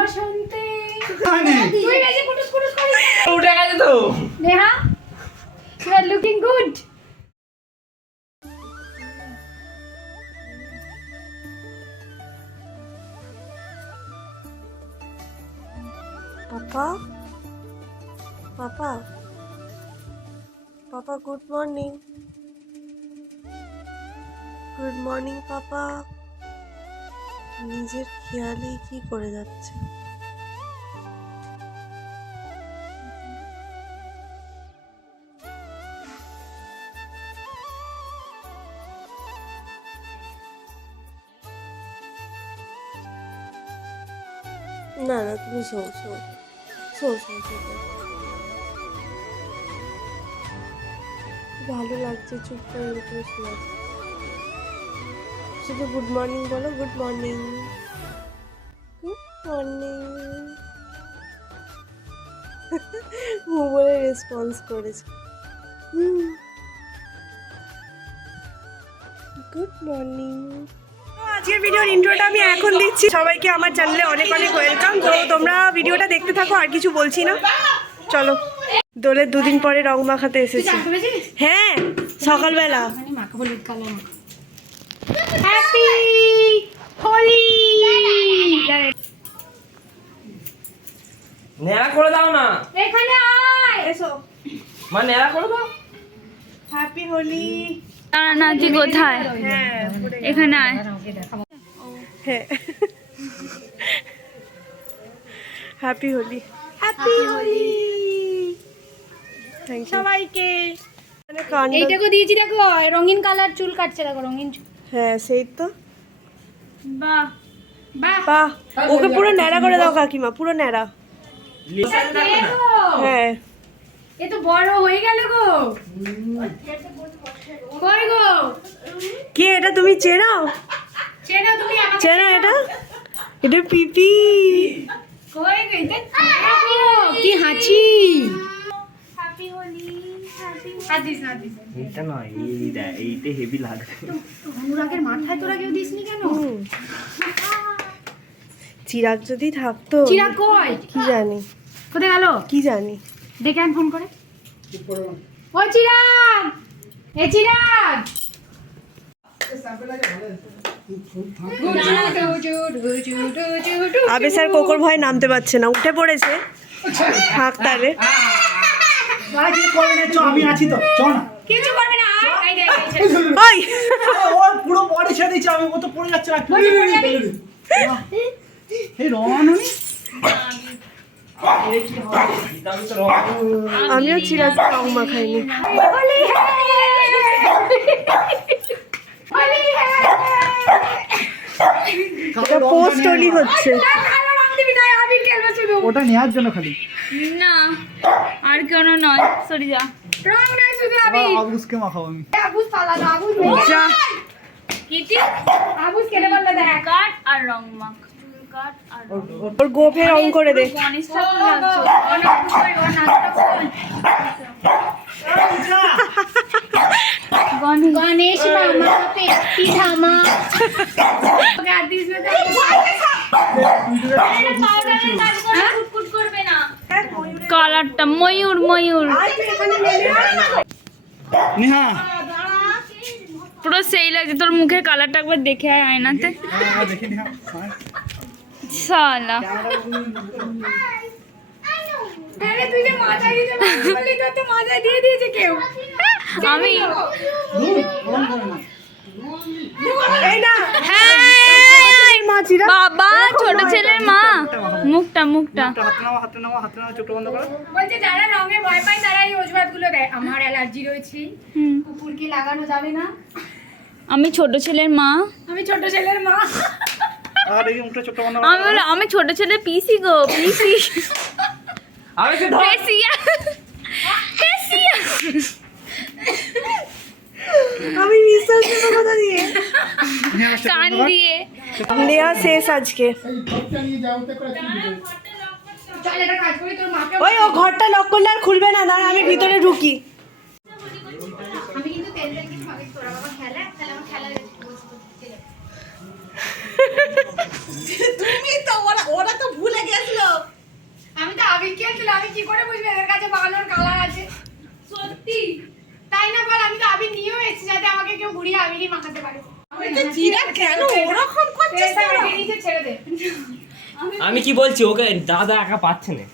বসন্তে। মানে তুই বেশি কুটুস কুটুস করিস। না। উঠে গেছে তো। Neha you are looking good papa? Papa? Papa good morning good morning papa. নিজের খেয়ালেই কি করে যাচ্ছে? না না, তুমি শো শো শো শো ভালো লাগছে চুপ করে এরকম শুয়ে শুধু গুড মর্নিং বলো গুড মর্নিং গুড মর্নিং ও বলে রেসপন্স করেছে। গুড মর্নিং আজকের ভিডিওর ইন্ট্রোটা আমি এখন দিচ্ছি। সবাইকে আমার চ্যানেলে অনেক অনেক ওয়েলকাম তো তোমরা ভিডিওটা দেখতে থাকো আর কিছু বলছি না। চলো। দোলের দুদিন পরে রং মাখাতে এসেছি। হ্যাঁ সকালবেলা মানে মাখা হলুদ কালার হ্যাপি হোলি নেড়া করে দাও না। এখানে আয়। এসো। মা নেড়া করে দাও। হ্যাপি হোলি না না তুই কোথায়? হ্যাঁ এখানে আয়। হ্যাঁ। Happy Holi happy Holi thank you সবাইকে। মানে এইটাকে দিয়েছি দেখো রঙিন কালার চুল কাটছে দেখো রঙিন চুল। হ্যাঁ সেই তো। বাহ বাহ। বাহ। ওকে পুরো ন্যাড়া করে দাও কাকিমা পুরো ন্যাড়া হ্যাঁ। এ তো বড় হয়ে গেল গো। কই গো? কে এটা তুমি চেনাও চেনো তুমি আমাকে চেনো এটা? এটা পিপি। কই গো? এটা কি হাঁচি? হ্যাপি হোলি হ্যাপি হাত দিস না হাত দিস। না। এইটা নয় এইটা এইটা হেভি লাগছে। অনুরাগের মাথায় তোরা কেউ দিসনি কেন? চিরাগ যদি থাকতো চিরা কই? কি জানি। কোথায় গেল? কি জানি। দেখে আন ফোন করে। ও চিরাগ! এ চিরাগ! আবে স্যার কোকর ভয় নামতে পারছে না উঠে পড়েছে। থাক তাহলে। আমি আছি তো। চ না। কিছু করবে না। ওই। পুরো বডি ছেড়ে দিচ্ছে আমি ও তো পড়ে যাচ্ছে না আমিও চিরাগ রং মাখাইনি এটা পোস্ট হচ্ছে। ওটা নেওয়ার জন্য খালি। না আর কেন নয়। সরি যা। রং নাই শুধু আবির আবুসকে মাখাবো আমি। আবুস পালানো আবুস যা। কিটি আবুস কেটে বললে দেখ। কাট আর রং মাখ। ওর গোফে রং করে দে গণেশ মামা পেটি ধামা। না কালারটা ময়ূর ময়ূর। নেহা। পুরো সেই লাগছে তোর মুখের কালারটা একবার দেখে আয় আয়নাতে। হ্যাঁ, দেখি নেহা কেউ। আমি। বাবা ছোট ছেলের মা। মুখটা মুখটা। হাতে নামা হাতে নামা চোখটা বন্ধ করো বলছে যারা রঙে ভয় পায় তারা এই ওষুধগুলো দেয়। আমার অ্যালার্জি রয়েছে। কুকুরকে লাগানো যাবে না। আমি ছোট ছেলের মা। আমি ছোট ছেলের মা। আমি বললাম আমি ছোট ছেলে পিসি গো পিসি। আমি কি ধর। পেসিয়া। পেসিয়া। আমি বিশ্বাস করব কথা দিয়ে কান দিয়ে। নেওয়া শেষ আজকে। চল এটা কাজ করি তোর মাকে ওই ও ঘরটা লক করলে আর খুলবে না দাঁড়া আমি ভিতরে ঢুকি। তুমি তো ওরা ওরা তো ভুলে গেছে খেলছিল আমি কি করে বুঝব? এদের কাছে বাগানোর কালার আছে। সত্যি। তাই না বল আমি তো আবির নিয়েও এসেছি যাতে আমাকে কেউ ঘুরিয়ে আবিরই মাখাতে পারে। কেন? ওরকম করছিস এটা রেখে নিচে ছেড়ে দে। আমি কি বলছি? ওকে দাদা একা পাচ্ছে না।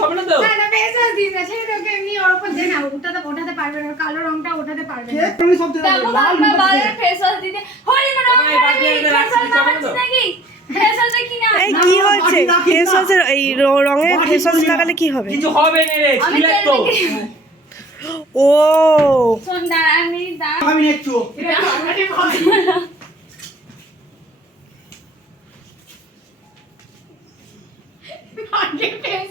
হবে না তো না না বেশ আর দিস না ছেড়ে দে ওকে এমনি ওর উপর দে না ওঠাতে ওঠাতে পারবে না কালো রংটা ওঠাতে পারবে না। তুমি সব থেকে দেখো বাবা বাজারে ফেস ওয়াশ দিতে। হরি না ওকে, বাকি একটা রাখছি, চলো তো। নাকি? ফেস ওয়াশ দেখি এই কি হচ্ছে? ফেস ওয়াশের এই রঙের ফেস ওয়াশ লাগালে কি হবে? কিছু হবে না রে ও। আমি। আগে ফেস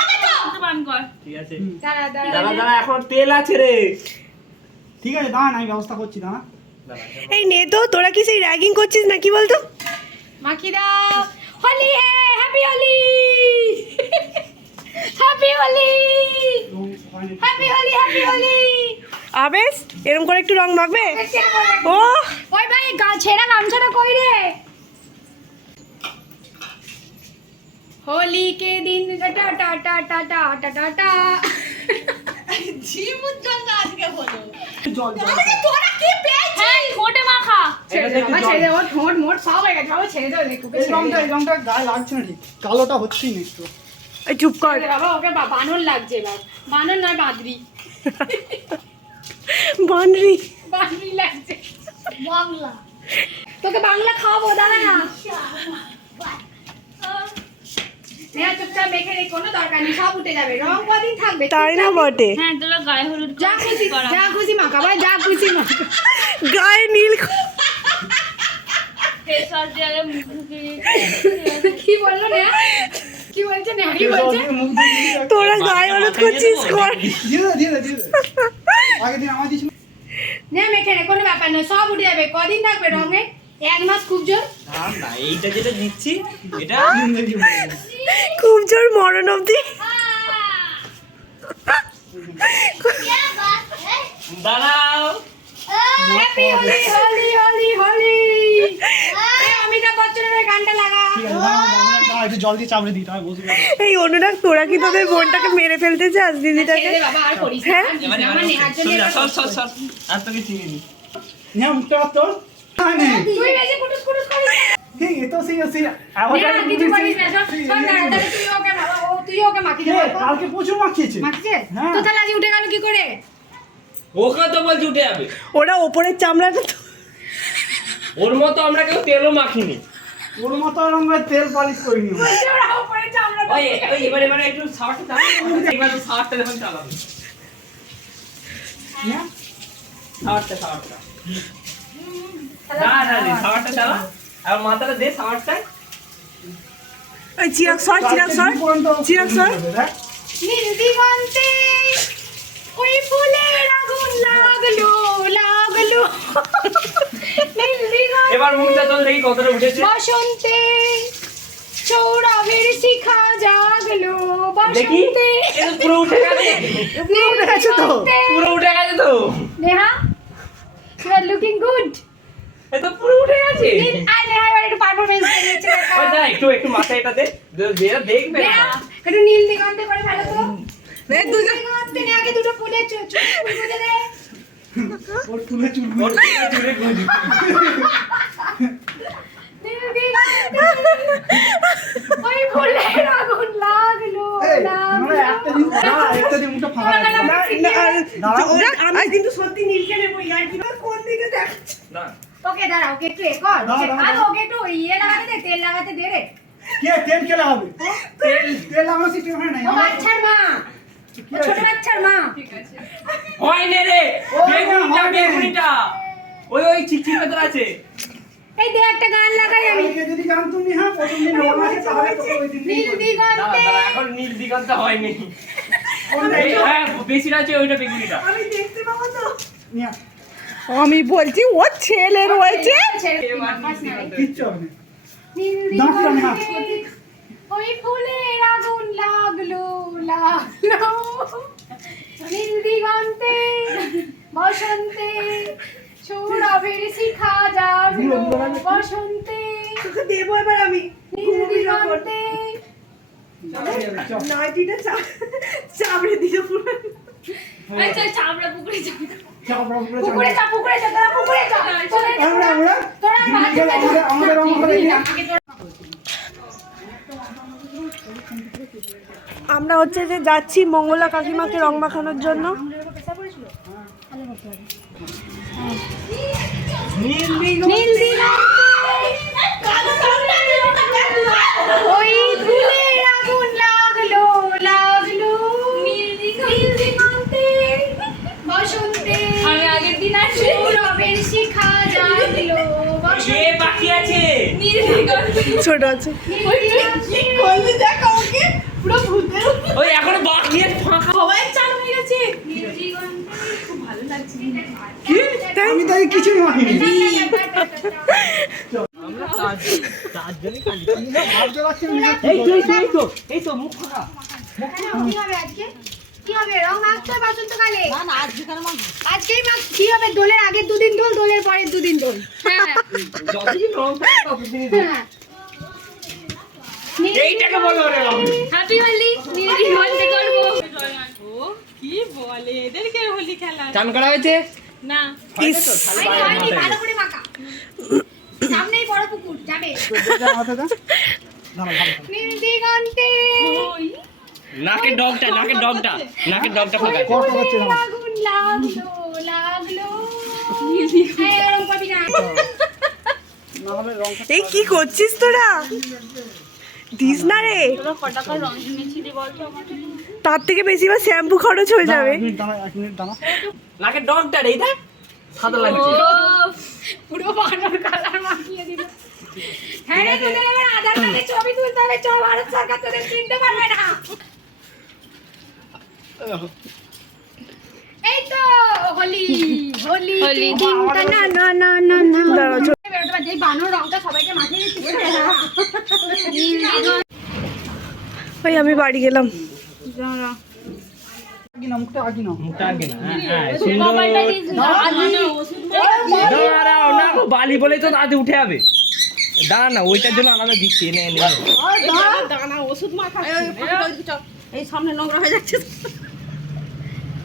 ঠিক আছে। দাঁড়া দাঁড়া। দাঁড়া দাঁড়া এখন তেল আছে রে। ঠিক আছে দাঁড়ান আমি ব্যবস্থা করছি দাঁড়া। দাঁড়া। এই নে তো তোরা কি সেই র্যাগিং করছিস নাকি বলতো? মাখি দাও। হোলি है happy Holi. Happy Holi. Happy Holi happy Holi. Abesh এরকম করে একটু রং মাখবে? ও! ওই ভাই গা ছেঁড়া গামছাটা কই রে? হোলি কে দিন টা টা টা টা টা টা টা টা টা। জল জল। হ্যাঁ ঠোঁটে মাখা। দে ছেড়ে দে ওর ঠোঁট মোট সব হয়ে গেছে বাবা ছেড়ে দে দেখো এই রংটা এই রংটা গায়ে লাগছে না ঠিক কালোটা হচ্ছেই না একটু। এই চুপ কর। বাবা ওকে বা- বানর লাগছে এবার। বানর নয় বাদরি। বানরি। বাদরি লাগছে। বাংলা। তোকে বাংলা খাওয়াবো দাঁড়া। না নেহা চুপচাপ মেখে রে কোনো দরকার নেই সব উঠে যাবে। রং কদিন থাকবে? তাই না বটে? হ্যাঁ তোরা গায়ে হলুদ যা খুশি যা খুশি মাখা ভাই যা খুশি মাখা। গায়ে নীল কি বলল নেহা? কি বলছে নেহা? কি বলছে? দিয়ে মুখ দিয়ে দিয়ে রাখ। তোরা গায়ে হলুদ করছিস কর দিন আমার মেখে রে কোনো ব্যাপার নয় সব উঠে যাবে। কদিন থাকবে রঙে? এক মাস খুব জোর? না এইটা যেটা দিচ্ছি এটা। খুব জোর মরণ অবধি। দিই এই অনুরাগ তোরা কি তোদের বোনটাকে মেরে ফেলতে চাস দিদিটাকে? হ্যাঁ? হ্যাঁ না। এ তো সেই সেই আবার কিছু করিস না, সব- সব তুই ওকে ও তুই ওকে মাখিয়ে দে, কালকে প্রচুর মাখিয়েছে। মাখিয়েছে? হ্যাঁ। তো তাহলে আজ উঠে গেল কি করে? ওকে তো বলছি উঠে যাবে। ওরা ওপরের চামড়াটা তো ওর মতো আমরা কেউ তেলও মাখিনি। ওর মতো আমরা তেল পালিশ করিনি। ওই ওই এবার এবারে একটু সাওয়ারটা চালাবো এবার সাওয়ারটা যখন চালাবো। হ্যাঁ। সাওয়ারটা সাওয়ারটা না না না চালা। আর মাথাটা দে সাওয়ারটা ওই চিরাগ সর চিরাগ সর চিরাগ সর। নীল দিগন্তে ওই ফুলের আগুন লাগল লাগল। এবার মুখটা তোর দেখি কতটা উঠেছে। বসন্তে সৌরভের শিখা জাগলো বসন্তে পুরো উঠে গেছে। পুরো উঠে গেছে তো। পুরো উঠে গেছে তো। Neha you are looking good এত পুরো উঠে গেছে। আয় রে আয় একটু পারফরম্যান্স দিয়ে নিচ্ছে ও যা একটু একটু মাথা এটা দে। বেরা দেখবে না। একটু নীল দিগন্তে করে ভালো তো। নে দুজন দিগন্তে নে আগে দুটো ফুলে চুল বুঝে দে। ওর ফুলে চুল ওর ফুলে চুলে গজি। ওই ফুলের লাগল মানে একটা দিন মুখটা ফাঁকা না না আমি কিন্তু সত্যি নীলকে নেব ইয়ার কি কোন দিকে দেখ না। ওকে দাঁড়া ওকে একটু এ কর। আর ওকে একটু ইয়ে লাগাতে দে তেল লাগাতে দে রে। কে তেল কে লাগাবে? তেল তেল লাগানো সিস্টেম হয় নাই ও বাচ্চার মা। ছোট বাচ্চার মা। হয় নে রে বেগুনিটা বেগুনিটা। ওই ওই চিচির ভেতর আছে। এই দে একটা গান লাগাই আমি। যদি জানতুম নি হ্যাঁ প্রথম দিন রং আছে তাহলে তোকে ওই দিন নীল দিগন্তে। এখন নীল দিগন্ত হয়নি। হ্যাঁ বেশি আছে ওইটা বেগুনিটা। আমি দেখতে পাবো তো। নিয়ে আমি বলছি ও ছেলে রয়েছে। ওই ফুলের আগুন লাগল লাগল। বসন্তে সৌরভের শিখা জাগলো বসন্তে। তোকে দেবো এবার আমি নীল দিগন্তে চল। নাইটিটা চা- চাবড়ে দিয়ে পুরো। আচ্ছা চামড়া পুকুরে যাব আমরা হচ্ছে যে যাচ্ছি মঙ্গলা কাকিমাকে রং মাখানোর জন্য। ওই আগুন শিখা জাগলো এ বাকি আছে। ছোট আছে। করলি দেখো ওকে পুরো ভূতের ওই এখনও বাকি আছে ফাঁকা। সবাই চালু হয়ে গেছে। খুব ভালো লাগছে আমি তাই মাখিনি ভাবতে এই তো এই তো এই তো এই তো মুখ ফাঁকা। কি হবে আজকে? কি হবে? রং মাখতে হবে বসন্তকালে? না না আজকে কেন আজকেই মাখ কি হবে? দোলের আগের দুদিন দোল দোলের পরের দুদিন দোল। হ্যাঁ। যতদিন রং থাকে ততদিনই দিন। হ্যাঁ। এইটাকে বলো রে হ্যাপি হোলি করব করা হয়েছে? না। ভালো করে মাখা। সামনেই বড় পুকুর যাবে। হাতে দাও দাঁড়া ভালো নীল দিগন্তে নাকের ডগটা নাকের ডগটা নাকের ডগটা ফাঁকা কষ্ট হচ্ছে না। লাগল লাগল। এই কি করছিস তোরা? দিস না রে। তোরা থেকে বেশি বা শ্যাম্পু খরচ হয়ে যাবে। এক মিনিট দাঁড়া এক মিনিট দাঁড়া। নাকের ডগটা রে এটা সাদা লাগছে। পুরো বানর কালার মাখিয়ে দিল। হ্যাঁ রে তোদের এবার আধার কার্ডে ছবি তুলতে হবে। চ ভারত সরকার তোদের চিনতে পারবে না। এই তো হোলি হোলি হোলি। দিনটা না না না না না দাঁড়াও, ছোট- বেরোতে পারছে এই বানর রংটা সবাইকে মাখিয়ে দিচ্ছে নীল আমি বাড়ি গেলাম হ্যাঁ, হ্যাঁ বালি বলে তো দাঁতে উঠে যাবে দাঁড়া না ওইটার জন্য আলাদা দিচ্ছি এনে এনে দাঁড়া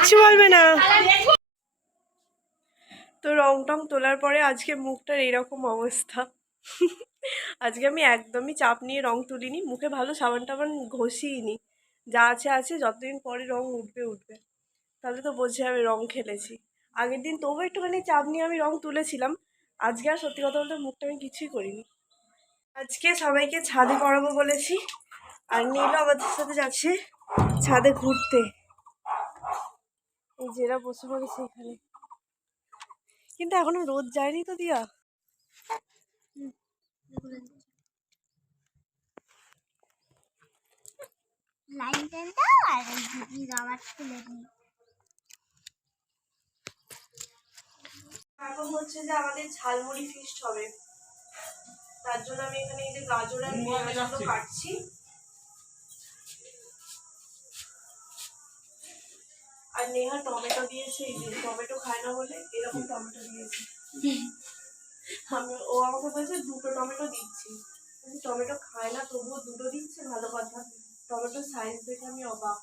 কিচ্ছু বলবে না। তো রং টং তোলার পরে আজকে মুখটার এরকম অবস্থা। আজকে আমি একদমই চাপ নিয়ে রং তুলিনি, মুখে ভালো সাবান টাবান ঘষিনি যা আছে আছে, যতদিন পরে রং উঠবে উঠবে। তাহলে তো বোঝে যাবে রং খেলেছি। আগের দিন তবু একটুখানি চাপ নিয়ে আমি রং তুলেছিলাম। আজকে আর সত্যি কথা বলতে মুখটা আমি কিছুই করিনি। আজকে সবাইকে ছাদে করাবো বলেছি। আর নীলও আমাদের সাথে যাচ্ছে ছাদে ঘুরতে। এই যেরা বসে পড়েছে এখানে। কিন্তু এখনও রোদ যায়নি তো দিয়া। লাইন টেন দাও আর দিদি গাওয়ার খুলে দিই এখন হচ্ছে যে আমাদের ঝালমুড়ি ফিস্ট হবে। তার জন্য আমি এখানে এই যে গাজর আর পেঁয়াজগুলো কাটছি। আর নেহা টমেটো দিয়েছে এই যে টমেটো খায় না বলে এরকম টমেটো দিয়েছে। আমি ও আমাকে বলছে দুটো টমেটো দিচ্ছি। টমেটো খায় না তবুও দুটো দিচ্ছে ভালো কথা। টমেটোর সাইজ দেখে আমি অবাক।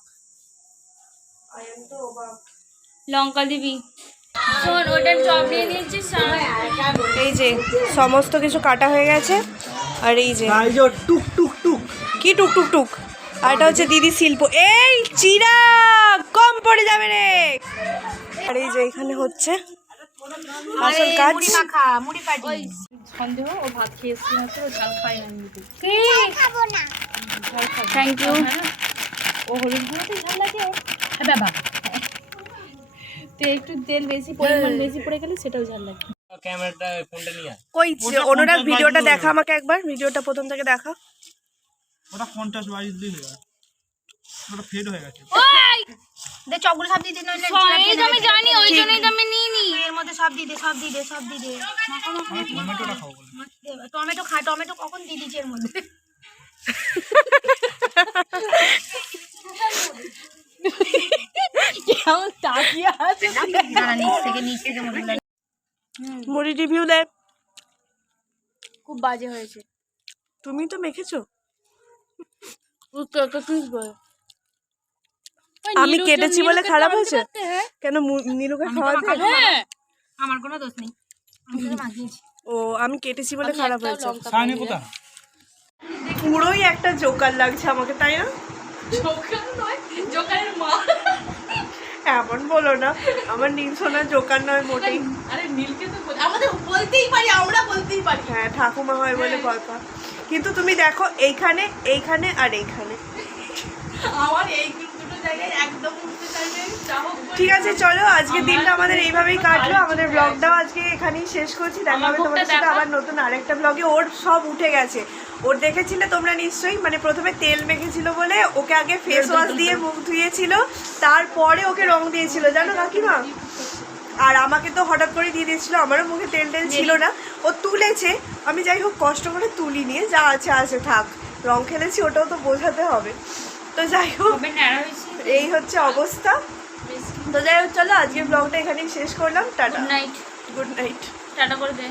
আই এম তো অবাক। লঙ্কা দিবি। শোন ওটার জব নিয়ে নিয়েছিস এই যে সমস্ত কিছু কাটা হয়ে গেছে আর এই যে। টুক টুক টুক। কি টুক টুক টুক? আর এটা হচ্ছে দিদি শিল্প। এই চিরা! পড়ে যাবে রে। আর এই যে এখানে হচ্ছে আসল কাজ। সন্দেহ ও ভাত হচ্ছে ও ঝাল খায় না খাব না থ্যাংক ইউ ও হলুদ গুঁড়োতে ঝাল লাগে ওর। হ্যাঁ বাবা। তো একটু তেল বেশি পরিমাণ বেশি পড়ে গেলে সেটাও ঝাল লাগে। ক্যামেরাটা ফোনটা নিয়ে আয়। কই অনুরাগ ভিডিওটা দেখা আমাকে একবার ভিডিওটা প্রথম থেকে দেখা। ওটা পঞ্চাশ বাইশ দিন ওটা ফেড হয়ে গেছে। দে চকগুলো সব দিয়ে দে নইলে এই তো আমি জানি ওই জন্যই তো আমি নিই নি এর মধ্যে সব দিয়ে দে সব দিয়ে দে সব দিয়ে দে। টমেটোটা টমেটো খা টমেটো কখন দিয়ে দিচ্ছি এর মধ্যে? দাঁড়া, নিচ থেকে নিচ থেকে মুড়ি রিভিউ দে। খুব বাজে হয়েছে। তুমি তো মেখেছো? আমি কেটেছি বলে খারাপ হয়েছে? কেন মু- নীলুকে খাওয়াতে? হ্যাঁ। আমার কোনো দোষ নেই। ও আমি কেটেছি বলে খারাপ হয়েছে। পুরোই একটা জোকার লাগছে আমাকে তাই না? জোকারের মা। এমন বলো না আমার নীল সোনা জোকার নয় মোটেই। আরে নীলকে তো আমাদের বলতেই পারি আমরা বলতেই পারি। হ্যাঁ ঠাকুমা হয় বলে কথা কিন্তু তুমি দেখো এইখানে এইখানে আর এইখানে। আমার এই ঠিক আছে চলো আজকে দিনটা আমাদের এইভাবেই কাটলো। আমাদের ব্লগটাও আজকে এখানেই শেষ করছি। দেখা হবে তোমাদের সাথে আবার নতুন আরেকটা ব্লগে ওর সব উঠে গেছে। ওর দেখেছিলে তোমরা নিশ্চয়ই? মানে প্রথমে তেল মেখেছিল বলে ওকে আগে ফেস ওয়াশ দিয়ে মুখ ধুয়েছিল তারপরে ওকে রং দিয়েছিল। জানো কাকিমা? আর আমাকে তো হঠাৎ করে দিয়ে দিয়েছিল। আমারও মুখে তেল টেল ছিল না। ও তুলেছে। আমি যাই হোক কষ্ট করে তুলি নিয়ে যা আছে আছে থাক। রং খেলেছি ওটাও তো বোঝাতে হবে। তো যাই হোক। এই হচ্ছে অবস্থা। তো যাই হোক চলো আজকে ব্লগটা এখানেই শেষ করলাম। Tata. Night good night tata করে দে।